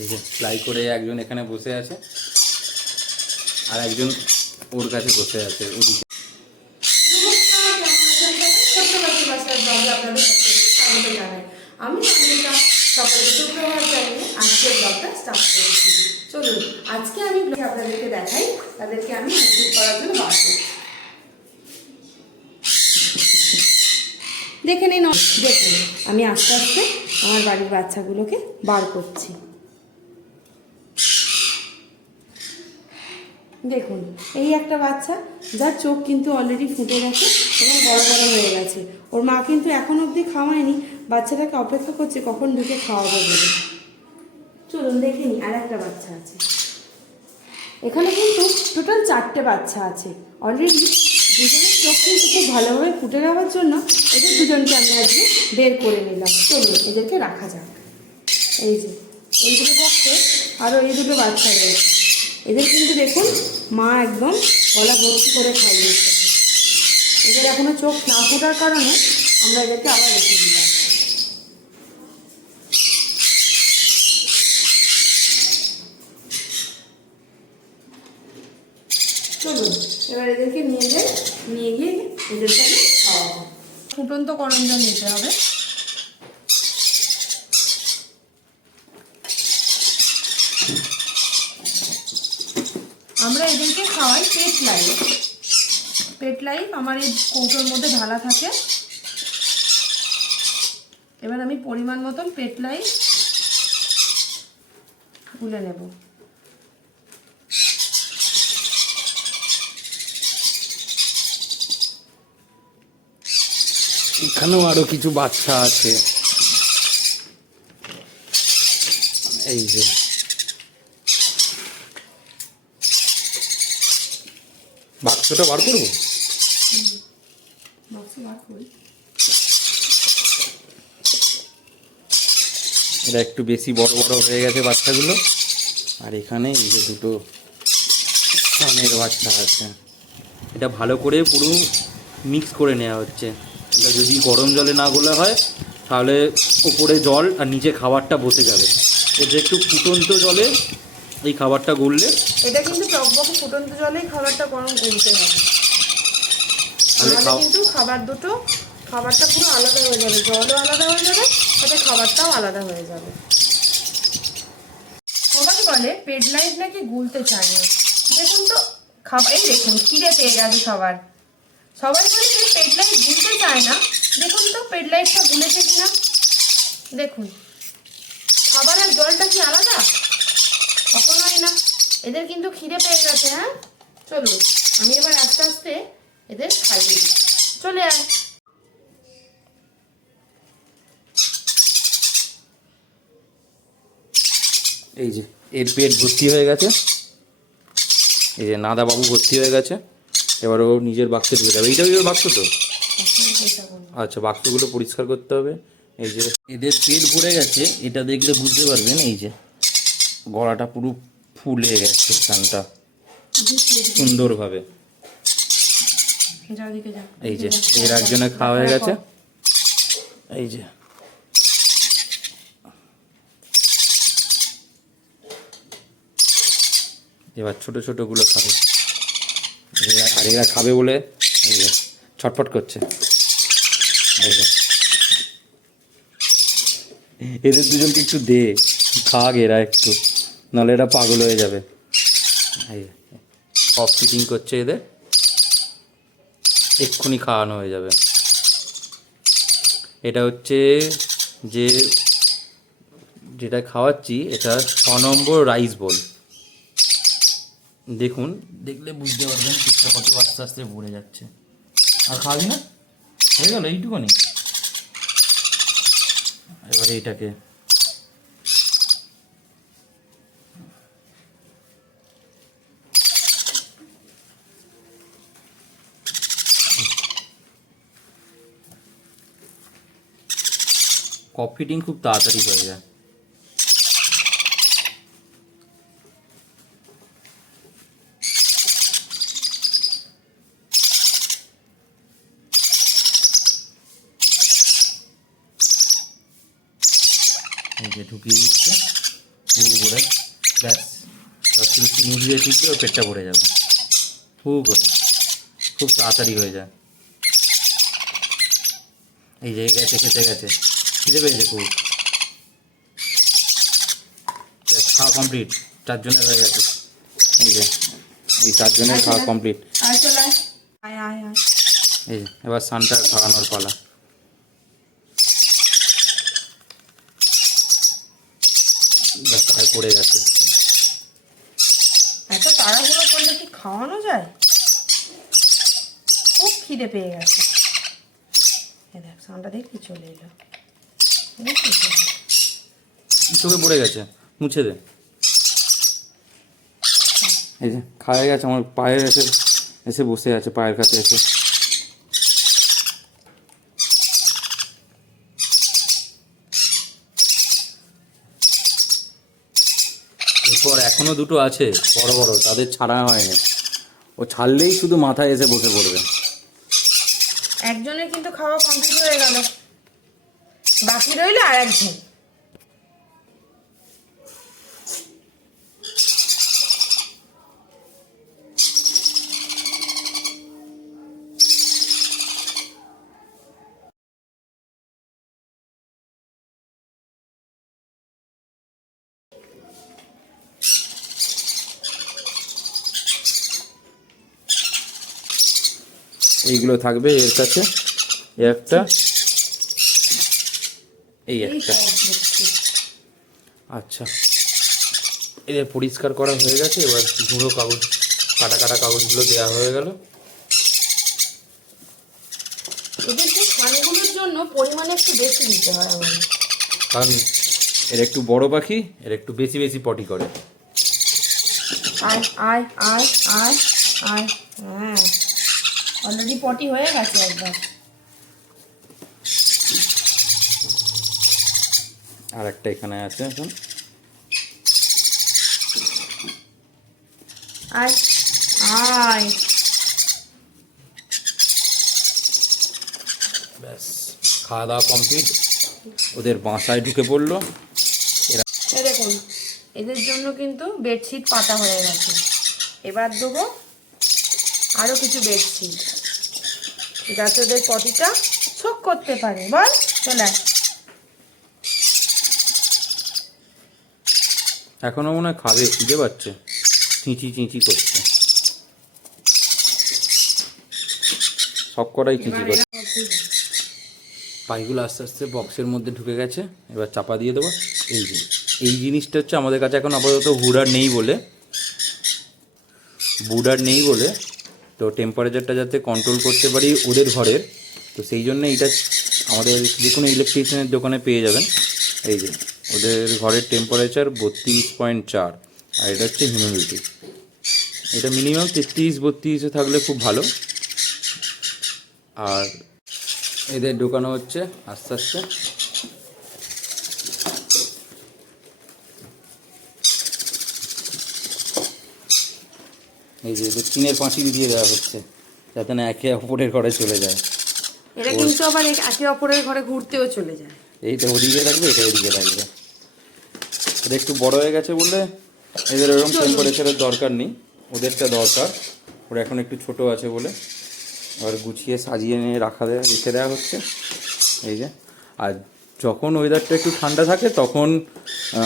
এই যে সেলাই করে একজন এখানে বসে আছে আর একজন ওর কাছে বসে আছে ওদিকে। আমি সকলকে সুপ্রভাত জানিয়ে আজকের ব্লগটা স্টার্ট করেছি। চলুন আজকে আমি আপনাদেরকে দেখাই, তাদেরকে আমি মজুত করার জন্য বার করছি। দেখে নিন, দেখুন আমি আস্তে আস্তে আমার বাড়ির বাচ্চাগুলোকে বার করছি। দেখুন এই একটা বাচ্চা, যার চোখ কিন্তু অলরেডি ফুটে গেছে এবং বড় বড় হয়ে গেছে। ওর মা কিন্তু এখন অবধি খাওয়ায়নি, বাচ্চাটাকে অপেক্ষা করছে কখন ঢুকে খাওয়াবে বলে। চলুন দেখে নিই, আর একটা বাচ্চা আছে এখানে। কিন্তু টোটাল 4টে বাচ্চা আছে অলরেডি। দুজনের চোখ কিন্তু খুব ভালোভাবে ফুটে যাওয়ার জন্য এদের দুজনকে আমি আজকে বের করে নিলাম। চলুন এদেরকে রাখা যাক। এই যে এই দুটো বক্সে আরও এই দুটো বাচ্চা রয়েছে। এদের কিন্তু দেখুন মা একদম গলা ভর্তি করে খাইয়েছে। এদের এখনও চোখ না ফোটার কারণে আমরা এদেরকে আবার রেখে দিলাম। চলুন এবার এদেরকে নিয়ে গিয়ে এদেরকে আমি খাওয়াবো। ফুটন্ত গরম জল নিতে হবে। আমরা এদেরকে খাওয়াই পেট লাইফ। পেট লাইফ আমার এই কৌটোর মধ্যে ঢালা থাকে। এবার আমি পরিমাণ মতন পেট লাইফ গুলে নেব। এখানেও আরো কিছু বাচ্চা আছে। এই যে বাক্সটা বার করবো। এটা একটু বেশি বড় বড় হয়ে গেছে বাচ্চাগুলো। আর এখানে এই যে দুটো কানের বাচ্চা আছে। এটা ভালো করে পুরো মিক্স করে নেওয়া হচ্ছে। এটা যদি গরম জলে না গোলা হয় তাহলে উপরে জল আর নিচে খাবারটা বসে যাবে। এটা একটু ফুটন্ত জলে এই খাবারটা গললে, এটা কিন্তু টকবকে ফুটন্ত জলেই খাবারটা গরম গুলতে হবে, তাহলে কিন্তু খাবারটা পুরো আলাদা হয়ে যাবে, জলও আলাদা হয়ে যাবে, সাথে খাবারটাও আলাদা হয়ে যাবে। সবাই বলে পেট লাইফ নাকি গুলতে চায় না। দেখুন তো খাবার, এই দেখুন খিদে পেয়ে গেছে সবার। সবাই বলে যে পেট লাইফ গুলতে চায় না। দেখুন তো পেট লাইফটা গুলেছে কিনা। দেখুন খাবার আর জলটা কি আলাদা? কখনোই না। এদের কিন্তু খিদে পেয়ে গেছে। হ্যাঁ চলুন আমি এবার আস্তে আস্তে এদের খাইয়ে দিই। চলে আয়। এই যে এর পেট ভর্তি হয়ে গেছে। এই যে নাদা বাবু ভর্তি হয়ে গেছে। এবার ও নিজের বাক্সে ঢুকে যাবে। এইটা ওই বাক্স তো। আচ্ছা, বাক্সগুলো পরিষ্কার করতে হবে। এই যে এদের পেট ভরে গেছে, এটা দেখলে বুঝতে পারবেন। এই যে গলাটা পুরো ফুলে গেছে, স্থানটা সুন্দরভাবে। এই যে এর একজনে খাওয়া হয়ে গেছে। এই যে এবার ছোট ছোটগুলো খাবে। আর এরা খাবে বলে এই যে ছটফট করছে। এদের দুজনকে একটু দে, খাক এরা একটু, নাহলে এরা পাগল হয়ে যাবে। অফ ফিটিং করছে এদের, এক্ষুনি খাওয়ানো হয়ে যাবে। এটা হচ্ছে যেটা খাওয়াচ্ছি, এটা 6 নম্বর রাইস বোল। দেখুন, দেখলে বুঝতে পারবেন পিঠটা কত আস্তে আস্তে ভরে যাচ্ছে। আর খাওয়াবি না? হয়ে গেল এইটুকুনি। এবারে এটাকে কফ ফিটিং খুব তাড়াতাড়ি হয়ে যায়। এই যে ঢুকিয়ে দিচ্ছে পুরো চিনি দিয়ে টিপলে ওর পেটটা ভরে যাবে করে, খুব তাড়াতাড়ি হয়ে যায়। এই যে গেছে, খেতে গেছে, খিদে পেয়েছে খুব। খাওয়া কমপ্লিট, 4 জনের হয়ে গেছে। এই যে এই 4 জনের খাওয়া কমপ্লিট। এই যে এবার সানটা খাওয়ানোর পালা। গায়ে পড়ে গেছে। এত তাড়াহুড়ো করলে কি খাওয়ানো যায়? খুব খিদে পেয়ে গেছে। দেখ সানটা দেখি চলে এলো, চোখে পড়ে গেছে, মুছে দে। এই যে খাওয়া গেছে, আমার পায়ে এসে এসে বসে আছে, পায়ের কাছে এসে। এরপর এখনো দুটো আছে বড় বড়, তাদের ছাড়া হয়নি। ও ছাড়লেই শুধু মাথায় এসে বসে পড়বে। একজনের কিন্তু খাওয়া কমপ্লিট হয়ে গেল, বাকি রইল আর একজন। এইগুলো থাকবে এর কাছে, একটা, এই একটা। আচ্ছা, এদের পরিষ্কার করা হয়ে গেছে। এবার গুঁড়ো কাগজ, কাটা কাটা কাগজগুলো দেওয়া হয়ে গেল। এদেরকে খানগুলোর জন্য পরিমাণে একটু বেশি দিতে হয় আমার, কারণ এর একটু বড় পাখি, এর একটু বেশি বেশি পটি করে। আয় আয় আয় আয় আয়, হ্যাঁ অলরেডি পটি হয়ে গেছে একবার। আর একটা এখানে আছে এখন। আয় আয়, ব্যাস খাওয়া দাওয়া কমপ্লিট, ওদের বাসায় ঢুকে পড়লো। এই দেখুন এদের জন্য কিন্তু বেডশিট পাতা হয়ে গেছে। এবার দেবো আরও কিছু বেডশিট, যাতে ওদের পটিটা শোক করতে পারে। বল চলে আয়। এখনো মনে হয় খাবে, খিদে পাচ্ছে, চিঁচি চিঁচি করছে, সব কটাই চিঁচি করছে। পাইগুলো আস্তে আস্তে বক্সের মধ্যে ঢুকে গেছে, এবার চাপা দিয়ে দেবো। এই যে এই জিনিসটা হচ্ছে আমাদের কাছে এখন আপাতত বুডার নেই বলে, তো টেম্পারেচারটা যাতে কন্ট্রোল করতে পারি ওদের ঘরের, তো সেই জন্য এটা আমাদের যে কোনো ইলেকট্রিশিয়ানের দোকানে পেয়ে যাবেন। এই যে ওদের ঘরের টেম্পারেচার 32.4, আর এটা হচ্ছে হিউমিডিটি। এটা মিনিমাম 33-32 থাকলে খুব ভালো। আর এদের ঢোকানো হচ্ছে আস্তে আস্তে। এই যে এদের টিনের পাঁচিল দিয়ে দেওয়া হচ্ছে যাতে না একে অপরের ঘরে চলে যায়। এরা কিন্তু আবার একে অপরের ঘরে ঘুরতেও চলে যায়। এইটা ওদিকে থাকবে, এটা এদিকে থাকবে। এটা একটু বড় হয়ে গেছে বলে এদের ওরকম টেম্পারেচারের দরকার নেই, ওদেরটা দরকার। ওরা এখন একটু ছোট আছে বলে এবার গুছিয়ে সাজিয়ে নিয়ে রেখে দেওয়া হচ্ছে। এই যে, আর যখন ওয়েদারটা একটু ঠান্ডা থাকে তখন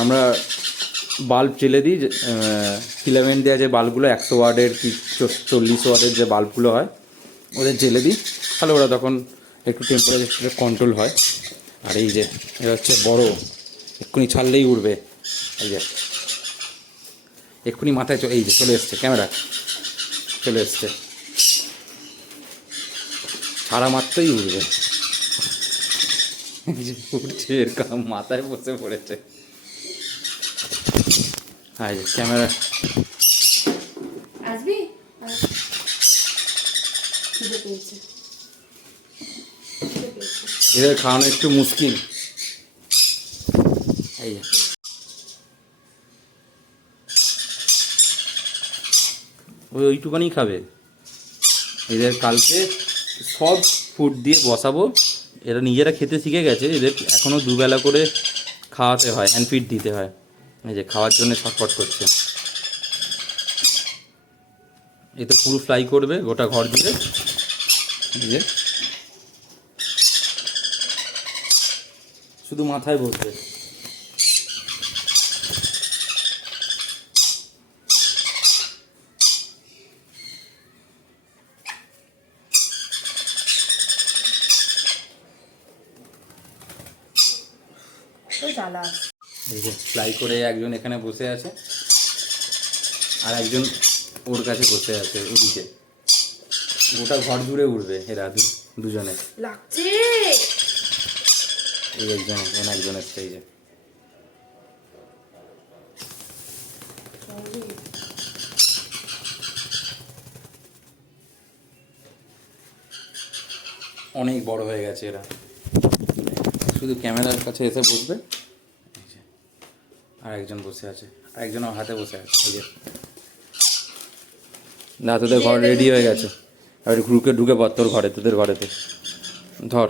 আমরা বাল্ব জেলে দিই, ফিলামেন্ট দেওয়া যে বাল্বগুলো 100 ওয়াটের কি 40 ওয়াটের যে বাল্বগুলো হয় ওদের জেলে দিই, তাহলে ওরা তখন একটু টেম্পারেচারটা কন্ট্রোল হয়। আর এই যে এটা হচ্ছে বড়, এক্ষুনি ছাড়লেই উঠবে। এই যে এক্ষুনি মাথায় এই যে চলে এসছে, ক্যামেরা চলে এসছে, ছাড়া মাত্রই উঠবে। উঠছে, এরকম মাথায় বসে পড়েছে। হ্যাঁ ক্যামেরা আসবি, এদের খাওয়ানো একটু মুশকিল। এই ওইটুকানি খাবে। এদের কালকে সব ফুড দিয়ে বসাবো, এরা নিজেরা খেতে শিখে গেছে। এদের এখনও দুবেলা করে খাওয়াতে হয়, হ্যান্ড ফিড দিতে হয়। এই যে খাওয়ার জন্য ছটফট করছে। এই তো পুরো ফ্লাই করবে গোটা ঘর জুড়ে। এই যে শুধু মাথায় বসবে। তো জ্বালা। এই যে ফ্লাই করে একজন এখানে বসে আছে, আর একজন ওর কাছে বসে আছে ওদিকে। গোটা ঘর জুড়ে উঠবে এরা দুজনে। লাগছে। এই একজনের স্টেজে। অনেক বড় হয়ে গেছে এরা, শুধু ক্যামেরার কাছে এসে বসবে। এই যে আর একজন বসে আছে, আর একজন আমার হাতে বসে আছে। এই যে না, তোদের ঘর রেডি হয়ে গেছে, আর ঢুকে পড় তোর ঘরে, তোদের ঘরেতে ধর।